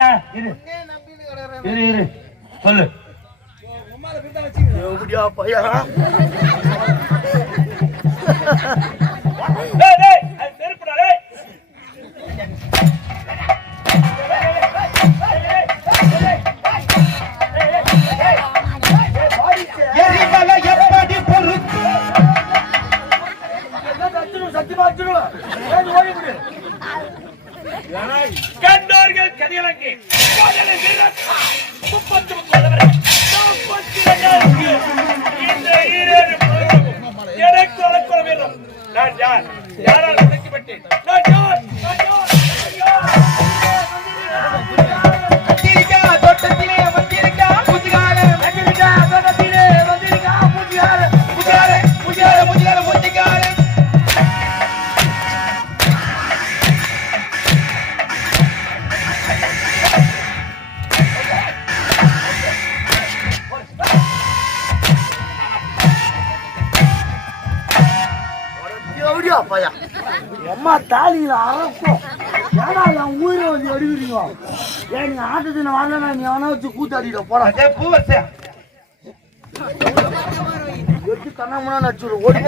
இரு. இரு சொல்லு. எப்படியா பையா செருப்புடா, அம்மா தாலியில் அறக்கும் ஏன்னா என் ஊரில் வந்து எடுக்கிறீங்க? ஏன் நீங்கள் ஆட்டத்தின் வரலன்னா நீ வேணா வச்சு கூத்தாடிட போட. எடுத்து கண்ணாமனா நச்சு ஓடி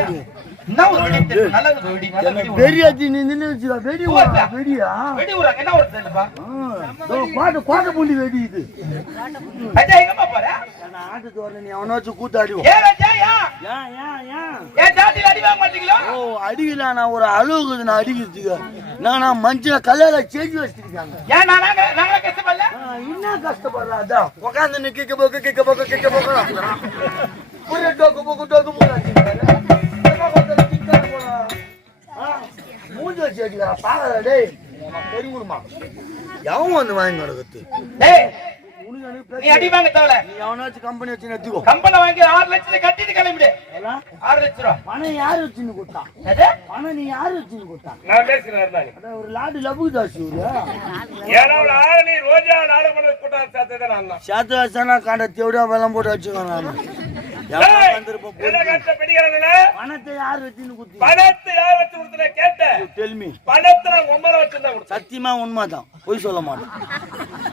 வெறியாச்சு நீ நின்று வச்சுக்கா வெடி வெடியா? கோட்டை வெடி இது ஆட்டத்துக்கு வரல? நீ அவனாச்சும் கூத்தாடிவோம் அடிக்கல நான் ஒரு அழுகுது நான் அடிக்கிறதுக்கு. நான் நான் மஞ்சள் கல்யாண செஞ்சு வச்சிருக்காங்க. என்ன கஷ்டப்படுறா அதான். உட்காந்து கிக்க போக்கு கிக்க போக்கு கிக்க போக்கு. டோக்கு போக்கு டோக்கு மூஞ்சி வச்சு டேய். தெரியுமா எவன் வந்து வாங்கி நடக்குது நீ அடி வாங்க தேவல நீ எவனாச்சும் கம்பெனி வச்சு எடுத்துக்கோ கம்பெனி வாங்கி ஆறு லட்சத்தை கட்டிட்டு கிளம்பிடு. ஆறு லட்சம் ரூபா. பணம் யாரு வச்சுன்னு கொடுத்தா? பணம் நீ யாரு வச்சுன்னு கொடுத்தா? நான். அட ஒரு லாடு லபு தாசி ஒரு ஏன்னா ஒரு ஆரணி ரோஜா நாடகம் கூட்டம் சேர்த்தது நான் தான். சேர்த்து வச்சானா காண்ட தேவடியா வெள்ளம் போட்டு வச்சுக்கோ நான். நான் சத்தியமா உண்மைதான். பொய் சொல்ல மாட்டேன்.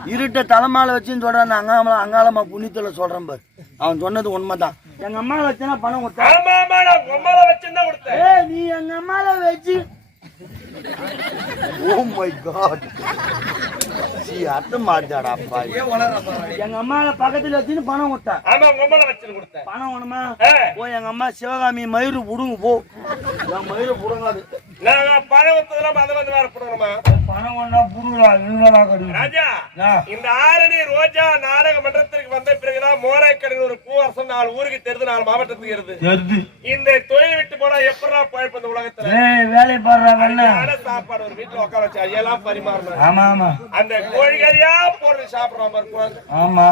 இருட்ட தலைமால வச்சுன்னு சொல்றான் அங்காமல அங்காளமா புண்ணியத்துல சொல்றேன் பாரு. அவன் சொன்னது உண்மைதான். எங்க அம்மா வச்சனா பணம் கொடுத்தேன். ஏய் நீ எங்க அம்மால வச்சு ஓ மை காட் சி அர்த்தம் மாட்டாடா அப்பா. எங்க அம்மால பக்கத்துல வச்சுன்னு பணம் கொடுத்தா ஆமா வச்சிருந்து கொடுத்தேன். பணம் வேணுமா? போ எங்க அம்மா சிவகாமி மயிறு புடுங்க போ. என் மயிறு புடுங்காது நான் பணம் கொடுத்ததெல்லாம் அதை வந்து வேற பணம் ஒண்ணா ராஜா. இந்த ஆரணி ரோஜா நாடக மன்றத்திற்கு வந்த பிறகுதான் மோராய்க்கடல் ஒரு நாலு ஊருக்கு தெரிந்து நாலு மாவட்டத்துக்கு இருது எது இந்த தொழில் விட்டு போனா எப்படா பழப்பு இந்த உலகத்துல? வேலை பாடுறா வெண்ண அருமையான சாப்பாடு ஒரு வீட்டுல உட்கார வச்சு ஐயெல்லாம் பரிமாறணும். ஆமா ஆமா. அந்த கோழிகறியா? போட்டு சாப்பிடுறோம் பாரு குழந்தை. ஆமா.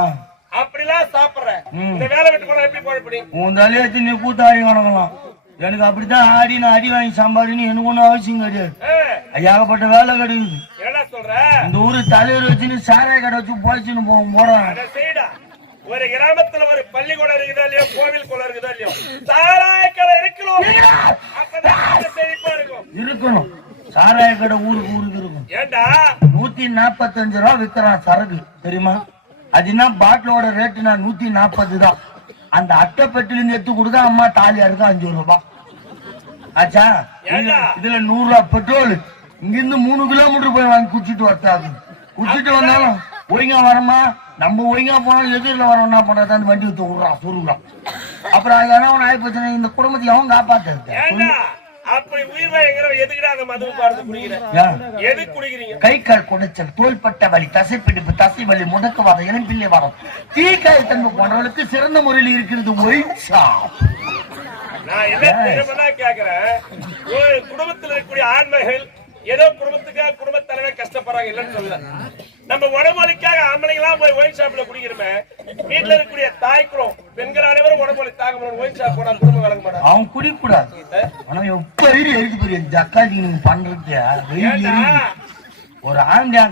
அப்படிலாம் சாப்பிடுறேன். இந்த வேலை விட்டு போனா எப்படி குழப்படி உன் தலையத்து நீ கூத்தாடி கணக்கலாம் எனக்கு அப்படித்தான் ஆடி நான் அடி வாங்கி சம்பாதின்னு எனக்கு ஒன்றும் அவசியம் கிடையாது. ஏகப்பட்ட வேலை சொல்ற? இந்த ஊரு தலைவர் வச்சுன்னு சாராய கடை வச்சு போயிச்சுன்னு போ போடான் அதை செய்டா. ஒரு கிராமத்துல ஒரு பள்ளிக்கூடம் இருக்குதா இல்லையோ கோவில் குளம் இருக்குதா இல்லையோ? சாராய கடை இருக்கணும். அப்பதான் செழிப்பா இருக்கும். இருக்கணும். சாராய கடை ஊருக்கு ஊருக்கு இருக்கும். ஏண்டா? நூத்தி நாற்பத்தஞ்சு ரூபா விற்கிறான் சரக்கு. தெரியுமா? அது என்ன பாட்டிலோட ரேட்டு நான் நூத்தி நாற்பது தான். அந்த அட்டை பெட்டில இருந்து எடுத்து கொடுத்தா அம்மா தாலியா இருக்கு அஞ்சு ரூபாய் ஆச்சா? இதுல- நூறு ரூபாய் பெட்ரோல். இங்க இருந்து மூணு கிலோமீட்டர் போய் வாங்கி குடிச்சிட்டு வரட்டாது குடிச்சிட்டு வந்தாலும் ஒழுங்கா வரமா நம்ம ஒழுங்கா போனாலும் எதிரில் வரோம் என்ன பண்றது? அந்த வண்டி விட்டு விடுறான் சுருறான் அப்புறம் அது என்ன ஒன்று ஆயிப்போச்சுன்னா இந்த குடும்பத்தை அவன் காப்பாத்துறது ஏண்டா? அப்படி உயிர் வாங்கிற எதுக்குடா அந்த மது பார்த்து குடிக்கிற? ஏன்? எதுக்கு குடிக்கிறீங்க? கை கால் குடைச்சல் தோள்பட்ட வலி தசைப்பிடிப்பு தசை வலி முடக்குவாதம் இளம்பிள்ளை வாரம் தீக்காய் தன்மை போன்றவர்களுக்கு சிறந்த முறையில் இருக்கிறது ஷாப் நான் என்ன திரும்பதான் கேக்குறேன். குடும்பத்துல இருக்கக்கூடிய ஆண்மைகள் ஏதோ குடும்பத்துக்காக குடும்ப தலைவர் கஷ்டப்படுறாங்க இல்லைன்னு சொல்ல நம்ம உடம்புலிக்காக ஆம்பளைங்களாம் போய் ஒயின் ஷாப்ல குடிக்கிறோமே வீட்டுல இருக்கக்கூடிய தாய்க்குறோம் பெண்கள் அனைவரும் உடம்புலி தாங்க முடியும் ஒயின் ஷாப் போனா குடும்பம் வழங்க மாட்டாங்க. அவன் குடிக்கூடாது ஆனா எப்ப எரி எரிக்கு பெரிய ஜக்காதி நீங்க பண்றது. ஒரு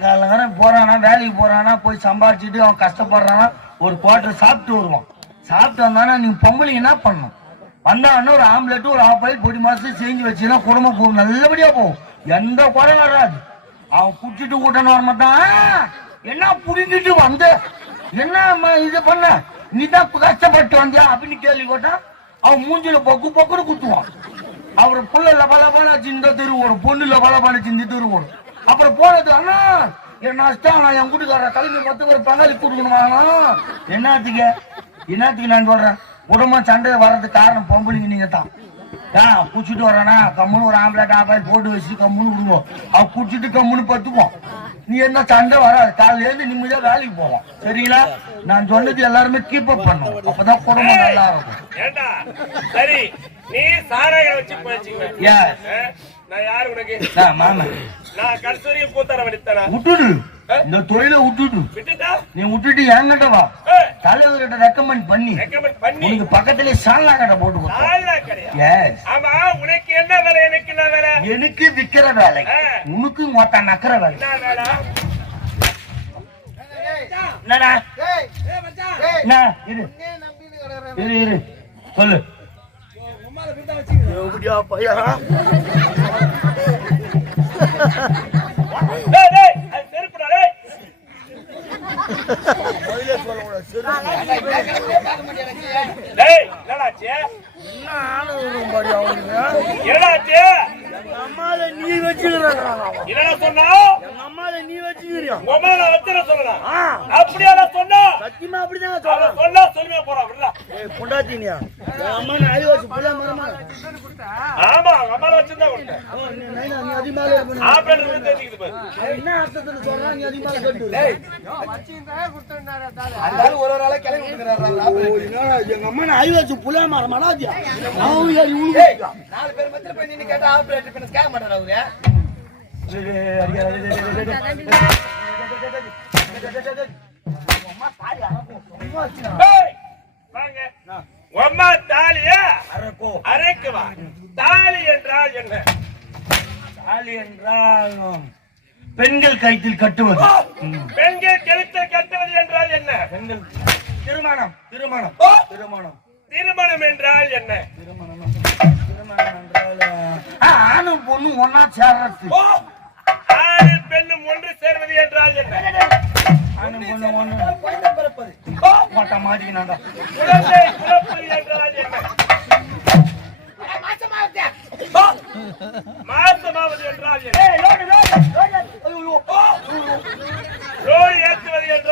காலங்காரன் போறானா வேலைக்கு போறானா போய் சம்பாதிச்சுட்டு அவன் கஷ்டப்படுறானா ஒரு குவார்டர் சாப்பிட்டு வருவான். சாப்பிட்டு வந்தானா நீ பொம்பளைங்க என்ன பண்ணணும்? வந்தான்னா ஒரு ஆம்லெட் ஒரு ஆஃப் பொடி மாசம் செஞ்சு வச்சுன்னா குடும்பம் போகும் நல்லபடியா போகும். எந்த குறை வராது. அவன் குடிச்சிட்டு கூட்டணும் வர மாட்டான் என்ன புரிஞ்சுட்டு வந்த? என்ன இது பண்ண? நீ தான் கஷ்டப்பட்டு வந்தியா அப்படின்னு கேள்வி கேட்டா அவன் மூஞ்சில பொக்கு பொக்குன்னு குத்துவான். அவர் புள்ள லபலபான சிந்த திருவோடும் பொண்ணுல பொண்ணு பல சிந்தி திருவோடும் அப்புறம் போனது அண்ணா என் நஷ்டம் நான் என் கூட்டுக்கார கல்வி மொத்தம் ஒரு பங்காளி கொடுக்கணுமா என்னத்துக்கு? என்னத்துக்கு நான் சொல்றேன்? உடம்ப சண்டை வர்றதுக்கு காரணம் பொம்பளைங்க நீங்க தான் ஏன் குடிச்சிட்டு வரானா கம்முன்னு ஒரு ஆம்பளை ஆப்பாய் போட்டு வச்சு கம்முன்னு விடுவோம் அவ குடிச்சிட்டு கம்முன்னு பத்துப்போம் நீ என்ன சண்டை வராது. காலையில இருந்து நிம்மதியா வேலைக்கு போவோம் சரிங்களா? நான் சொன்னது எல்லாருமே கீப் அப் பண்ணும் அப்பதான் குடும்பம் நல்லா இருக்கும். சரி நீ சாராயம் வச்சு Yes. நான் யாரு உனக்கு? மாமா. நான் கடைசி வரைக்கும் கூத்தார வடித்தனா? விட்டுடு. இந்த தொழிலை விட்டுடு விட்டுட்டா? நீ விட்டுட்டு என்கிட்ட வா. தலைவர்கிட்ட ரெக்கமெண்ட் பண்ணி. உனக்கு பக்கத்துல சால்னா கடை போட்டு எஸ் ஆமா உனக்கு என்ன வேலை? எனக்கு என்ன வேலை? எனக்கு விக்கிற வேலை. உனக்கு மொத்த நக்கிற வேலை. என்ன வேலை? என்னடா? என்ன? இரு. இரு இரு. சொல்லு. எப்படியா பையா டேய், டேய், அது செருப்புடா, டேய். டேய், என்னடா ஆச்சு? என்னடா ஆச்சு? நீ வச்சுக்கிறான் என்னடா சொன்னா? அம்மால நீ வச்சுக்கிறியா. அப்படியா சொன்னா? சத்தியமா அப்படிதான் சொன்னா சொல்லுவே போறான், விடுடா. பொண்டாட்டினியா அம்மா நான் அழி வச்சு புள்ள மரமா ஆமா, அவங்க அம்மால வச்சிருந்தா கொடுத்தேன். நீ அதிகமாக இருக்கணும் ஆப்ரேட்டர் வந்து தெரிஞ்சுக்குது பாரு. என்ன அர்த்தத்துல சொல்றா நீ அதிகமாக கேட்டு? எங்க அம்மா நான் அழி வச்சு புள்ள மரம் மடாதியா அவன் ஏறி உழுகு நாலு பேர் மத்தியில போய் நின்னு கேட்டா ஆபரேட்டர் பண்ண கேட்க மாட்டாரா அவரு. அம்மா தாலியா அரைக்குவா? தாலி என்றால் என்ன? தாலி என்றால் பெண்கள் கயிற்றில் கட்டுவது. பெண்கள் கழுத்தை கட்டுவது என்றால் என்ன? பெண்கள் திருமணம் திருமணம் திருமணம். திருமணம் என்றால் என்ன? திருமணம் திருமணம் என்றால் ஆணும் பொண்ணும் ஒன்னா சேர்றது. ஆணு பெண்ணும் ஒன்று சேர்வது என்றால் என்ன? ஆணும் பொண்ணும் ஒண்ணு. மாட்டா மாட்டிக்கினாண்டா குழந்தை பிறப்பது என்றால் என்ன மாசமாவது என்றால் என்ன லோரி ஏற்றுவது என்றால் என்ன வெளியே வந்து கேட்டு லொடாக் என்று வெளிவந்து விழுவது என்றால் என்ன டேய், வாடாங்க வாடாங்க ஆடா என்றால் என்ன டேய், அழைத்து டேய், செப்புது நான் யாரு மாலாயம்மா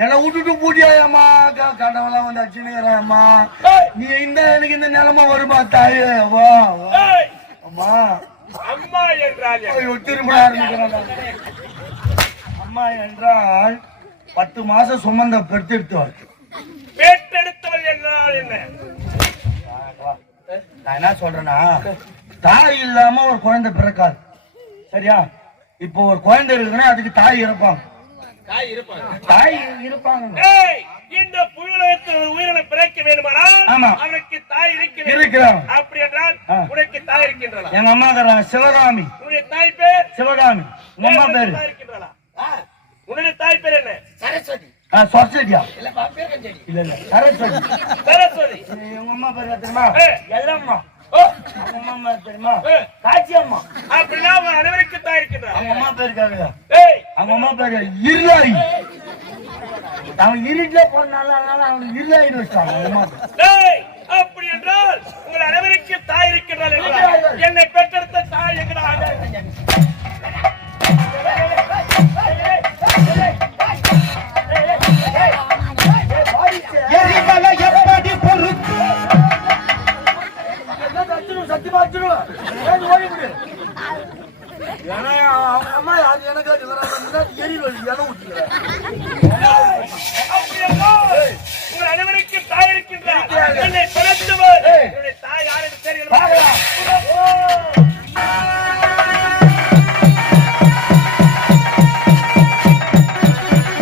என்னை விட்டுட்டு பூட்டியாயம்மா. கடவுளாம் வந்து அச்சுனுங்கிறேம்மா நீ இந்த எனக்கு இந்த நிலைமை வருமா தாயே? வா அம்மா. அம்மா என்றால் திரும்ப அம்மா என்றால் பத்து மாசம் சுமந்த பெற்றெடுத்தவர். பெற்றெடுத்தவள் என்றால் என்ன? நான் என்ன சொல்றேன்னா தாய் இல்லாம ஒரு குழந்தை பிறக்காது. சரியா? இப்போ ஒரு குழந்தை இருக்குன்னா அதுக்கு தாய் இருப்பாங்க தாய் இருப்பாங்க. டேய், இந்த புயலத்தில் உயிரினை பிறக்க வேண்டுமானால் ஆமா. அவனுக்கு தாய் இருக்க வேண்டும். இருக்கிறாங்க அப்படி என்றால். உனக்கு தாய் இருக்கின்றன எங்க அம்மா இருக்கிறாங்க சிவகாமி. உன்னுடைய தாய் பேர்? சிவகாமி. உங்க அம்மா பேரு? உன்னுடைய தாய் பேர் என்ன? சரஸ்வதி. இல்ல இல்ல இல்ல சரஸ்வதி. சரஸ்வதி. எங்க அம்மா பேரு தெரியுமா. எல்லம்மா அம்மா பேரு தெரியுமா. காட்சி அம்மா அப்படின்னா அவன் அனைவருக்கு தாய் இருக்கின்றான். அம்மா பேரு டேய், அவங்க அம்மா பேரு அவன் இருட்டுல போனால அதனால அவனுக்கு இருளாயின்னு வச்சான் அவங்க அம்மா அப்படி என்றால் உங்கள் தாய் இருக்கிறாள் என்றால் என்னை பெற்றெடுத்த தாய் இருக்கிறாள் சத்தியமா வச்சிருவோம் ஏன்னா அவங்க அம்மா எனக்கு அனைவருக்கும் தாய் இருக்கின்றார். என்னை தாய் யாருக்கு